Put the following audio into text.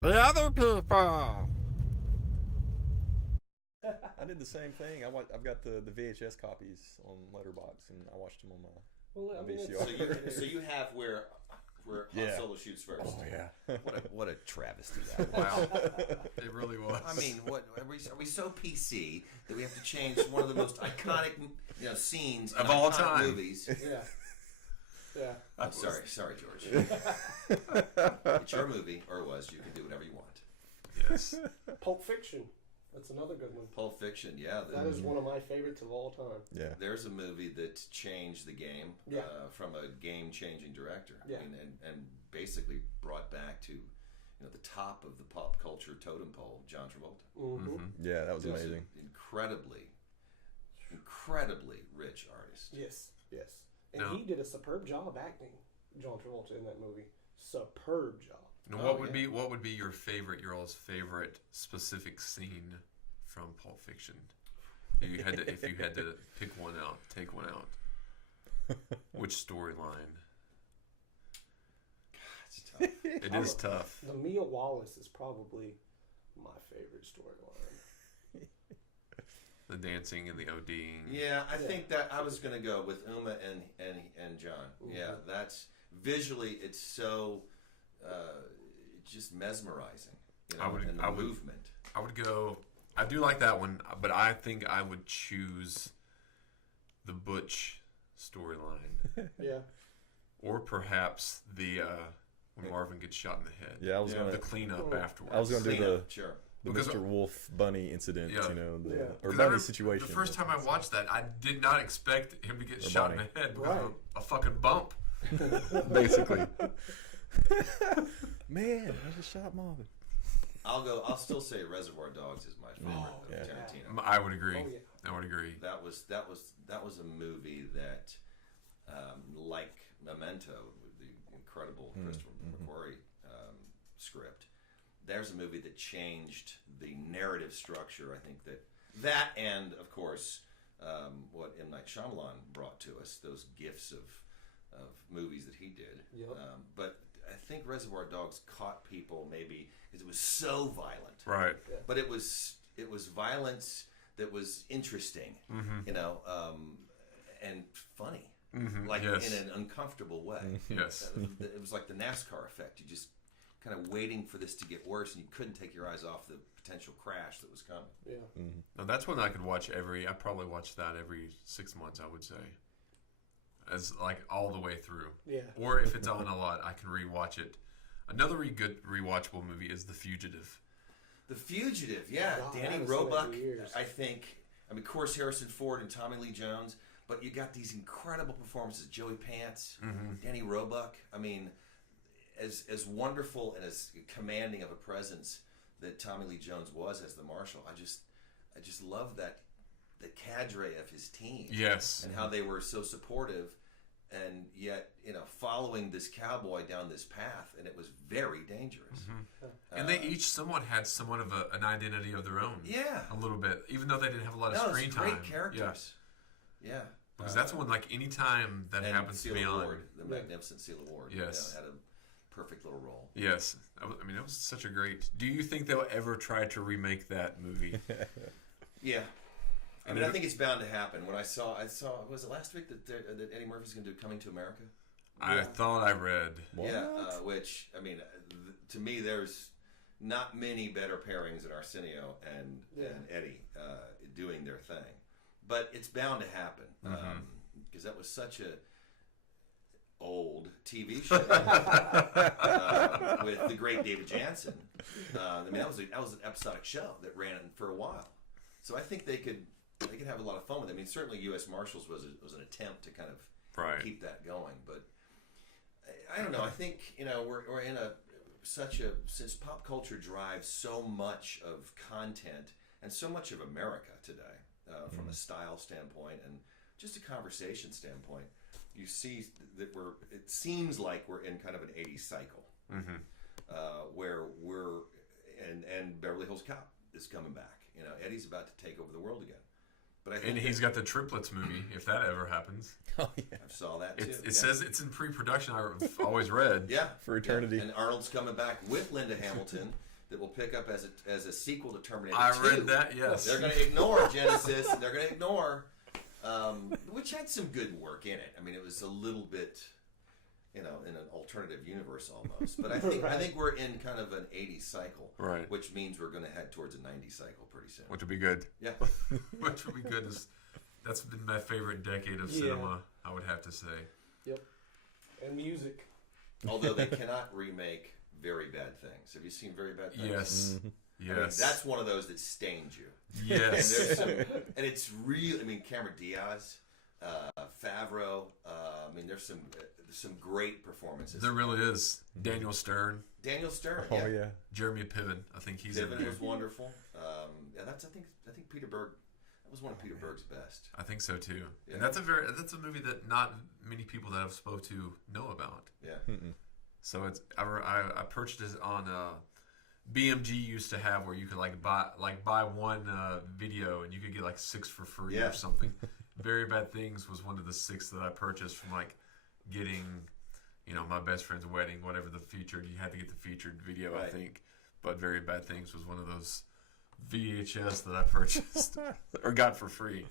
The other people. I did the same thing. I've got the VHS copies on Letterbox, and I watched them on Well, I my mean, So you VCR. so you have where Han Yeah. Solo shoots first. Oh yeah. What a travesty that was. Wow. It really was. I mean, what are we so PC that we have to change one of the most iconic scenes Of in all iconic time. movies? yeah, yeah. Oh, sorry, George. It's your movie, or it was. You can do whatever you want. Yes. Pulp Fiction. That's another good one. Pulp Fiction, yeah. That is one of my favorites of all time. Yeah. There's a movie that changed the game Yeah. from a game-changing director. Yeah. I mean, and basically brought back to the top of the pop culture totem pole, John Travolta. Mm-hmm. Yeah, that was Just amazing. an incredibly rich artist. Yes, yes. And No. he did a superb job acting, John Travolta, in that movie. Superb job. Now, Oh, what would be your all's favorite specific scene from Pulp Fiction? If you had to pick one out, take one out. Which storyline? It's tough. It is tough. The Mia Wallace is probably my favorite storyline. The dancing and the ODing. Yeah, I think that I was going to go with Uma and John. Mm-hmm. Yeah, that's visually it's so just mesmerizing. And the movement. I would go. I do like that one, but I think I would choose the Butch storyline, Yeah. or perhaps the when Marvin gets shot in the head. Yeah, I was The gonna. cleanup afterwards. I was gonna do Cleanup, sure. the Because- Mr. Wolf Bunny incident. Yeah. You know, Yeah. or 'Cause I Bunny remember situation. The first time I watched that, I did not expect him to get Or shot Bonnie. in the head because of Right. a fucking bump. Basically. Man, I just shot Marvin. I'll still say Reservoir Dogs is my favorite Oh, of yeah. Tarantino. I would agree. Oh, yeah. I would agree. That was a movie that, like Memento, the incredible Christopher McQuarrie script. There's a movie that changed the narrative structure. I think that and of course what M. Night Shyamalan brought to us, those gifts of movies that he did. Yep. But I think Reservoir Dogs caught people maybe because it was so violent. Right. But it was violence that was interesting, and funny, like Yes. in an uncomfortable way. Yes. It was like the NASCAR effect. You just kind of waiting for this to get worse, and you couldn't take your eyes off the potential crash that was coming. Yeah. Now that's one I could watch I probably watch that every 6 months, I would say. As like all the way through. Yeah. Or if it's on a lot, I can rewatch it. Another good rewatchable movie is The Fugitive. The Fugitive, yeah, God, I Danny haven't seen that in Roebuck. years. I think. I mean, of course, Harrison Ford and Tommy Lee Jones. But you got these incredible performances: Joey Pants, Danny Roebuck. I mean, as wonderful and as commanding of a presence that Tommy Lee Jones was as the marshal. I just love that the cadre of his team. Yes. And how they were so supportive, and yet following this cowboy down this path, and it was very dangerous. And they each somewhat had somewhat of an identity of their own. Yeah. A little bit. Even though they didn't have a lot of No, screen it's time. great characters. Yeah. Because that's one, like, any time that and happens to Seal be on. Award, the magnificent Seal Award. Yes. Had a perfect little role. Yes. I mean, it was such a great. Do you think they'll ever try to remake that movie? Yeah. I mean, I think it's bound to happen. When I saw, was it last week that Eddie Murphy's going to do Coming to America? I thought I read. What? Yeah, which, I mean, to me, there's not many better pairings than Arsenio and Eddie doing their thing. But it's bound to happen because that was such a old TV show with the great David Jansen. I mean, that was an episodic show that ran for a while. So I think they could have a lot of fun with it. I mean, certainly U.S. Marshals was an attempt to kind of keep that going, but I don't know. I think we're in since pop culture drives so much of content and so much of America today, from a style standpoint and just a conversation standpoint. You see that it seems like we're in kind of an 80s cycle, where and Beverly Hills Cop is coming back. Eddie's about to take over the world again. But I think And he's got the triplets movie, if that ever happens. Oh yeah, I saw that too. It says it's in pre-production. I've always read. yeah, for eternity. Yeah. And Arnold's coming back with Linda Hamilton that will pick up as a sequel to Terminator 2. I read that. Yes, They're going to ignore Genesis. And they're going to ignore, which had some good work in it. I mean, it was a little bit, in an alternative universe almost. But I think we're in kind of an 80s cycle, right? Which means we're going to head towards a 90s cycle pretty soon. Which would be good. Yeah, Which would be good. That's been my favorite decade of cinema, I would have to say. Yep. And music. Although they cannot remake Very Bad Things. Have you seen Very Bad Things? Yes. Mhm. Yes. I mean, that's one of those that stains you. Yes. And it's real. I mean, Cameron Diaz, Favreau. I mean, there's some great performances. There really is. Daniel Stern, Daniel Stern. Oh yeah. Jeremy Piven. I think he's in Piven there. was wonderful. Yeah, I think Peter Berg. That was one of Peter Berg's best. I think so too. Yeah. And that's a movie that not many people that I've spoke to know about. Yeah. Mm-mm. So I purchased it on BMG used to have where you could buy one video and you could get like 6 for free Yeah. or something. Very Bad Things was one of the 6 that I purchased from like getting, my best friend's wedding, whatever the featured. You had to get the featured video, I Right. think. But Very Bad Things was one of those VHS that I purchased or got for free.